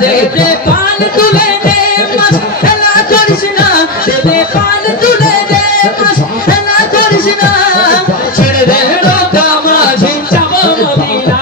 দে দে পান তুলে দে মাছ খেলা করিস না দে দে পান তুলে দে মাছ খেলা করিস না ছেড়ে দে নৌকা মাঝি যাব মদিনা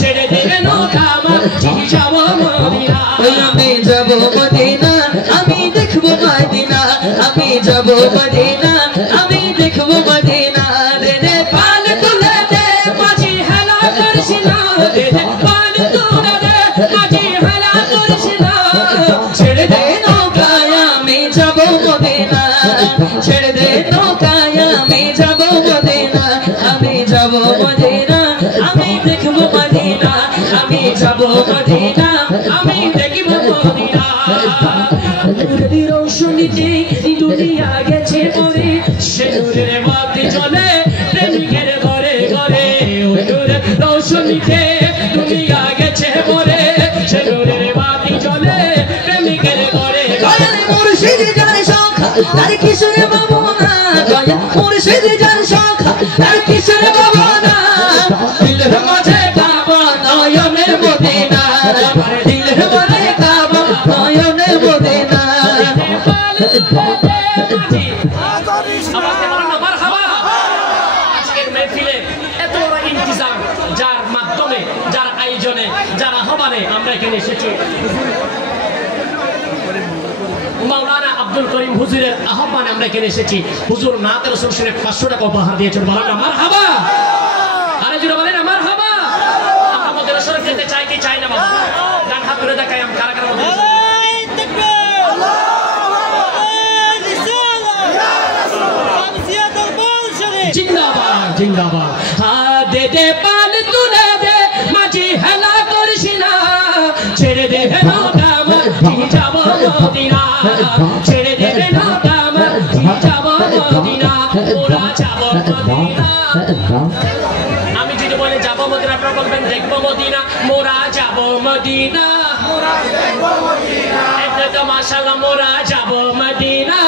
ছেড়ে দে নৌকা মাঝি যাব মদিনা আমি যাব মদিনা আমি দেখব মদিনা আমি যাব মদিনা আমি দেখব মদিনা দে দে পান তুলে দে মাঝি হেলা করিস না দে দে পান তুলে দে মাঝি হেলা করিস না ছেড়ে দে নৌকায় আমি যাব মদিনা ছেড়ে দে নৌকায় আমি যাব মদিনা আমি যাব মদিনা আমি দেখব মদিনা আমি যাব মদিনা আমি দেখব মদিনা নূরের রোশনীতে দুনিয়া গেছে মরে সে নূরের বাতি জ্বলে প্রেমিকের ঘরে ঘরে নূরের রোশনীতে দুনিয়া গেছে মরে সে নূরের বাতি জ্বলে প্রেমিকের ঘরে ঘরে মুর্শিদ যার সংখ্যা তার কিশোরে বাবনা দয়া মুর্শিদ যার সংখ্যা তার কিশোরে বাবনা দিলের মাঝে কাবা নয়নের মদিনা দিলের মাঝে কাবা নয়নের মদিনা আজকের মেহফিলে এত বড় ইন্তজাম যার মাধ্যমে যার আয়োজনে যার আহ্বানে আমরা এখানে এসেছি মাওলানা আব্দুল করিম হুজুরের আহ্বানে আমরা এখানে এসেছি হুজুর নাতে রাসূল শরীফ 500 টাকা উপহার দিয়েছেন বলেন না মারহাবা আরে জোরে বলেন না মারহাবা আমরা মদিনা শরীফ যেতে চাই কি চাই না বাবা ডান হাত ধরে দেখাই আমি কারা কারা মদিনা জিন্দাবাদ জিন্দাবাদ হ্যাঁ দে দে পান তুলে দে মাঝি হেলা করিস না ছেড়ে দে নৌকা মাঝি যাব মদিনা ছেড়ে দে নৌকা মাঝি যাব মদিনা ওরা যাব মদিনা আমি যদি বলে যাব মদিনা আপনারা বলবেন দেখবো মদিনা মোরা যাব মদিনা মোরা দেখব মদিনা এটা তো মাশাআল্লাহ মোরা যাব মদিনা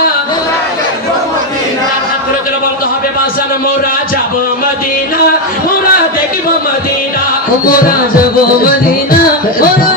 বলতে হবে বাজার মোরা যাব মদিনা মোরা দেখব মদিনা মোরা যাব মদিনা মোরা